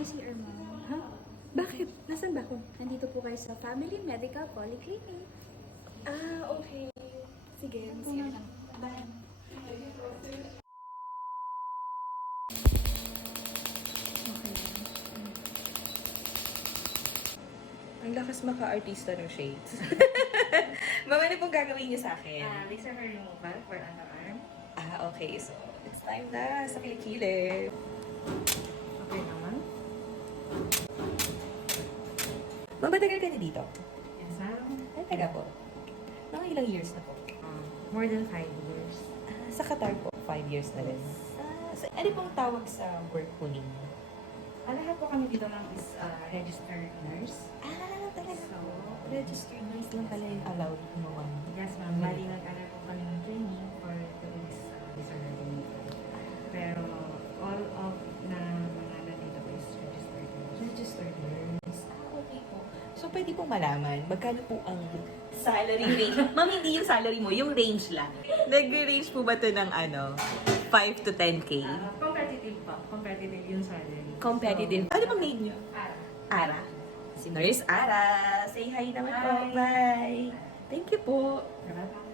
kayo CR, ma'am. Ha? Bakit? Nasaan ba ako? Nandito po kayo sa Family Medical Polyclinic. Ah, okay. Sige, CR lang. Bye. Okay. Ang lakas maka-artista ng shades. Mama, ano pong gagawin niyo sa akin? Laser hair removal for underarm. Ah, okay. So, it's time na sa kilikili. Okay naman. Mama, tagal ka na dito? Yes, Ay, taga po. Mga ilang years na po? more than 5 years. Ah, sa Qatar po, 5 years na rin. Ah, so, ano pong tawag sa work po ninyo? Lahat po kami dito lang is registered nurse. Ah, talaga So, po. Registered nurse lang pala yung allowed mo. yes ma'am, bali nag-aral po kami ng training for 2 weeks laser hair removal. Pero all of na mga nandito po is registered nurse. Registered nurse. Ah, okay po. So, pwede pong malaman, magkano po ang salary range? Ma'am, hindi yung salary mo, yung range lang. Nag-range po ba ito ng 5 to 10K? Competitive po. Competitive yung salary. Competitive. So, Ano bang name niyo? Ara. Si Nurse Ara. Say hi naman po. Bye. Thank you po. Salamat.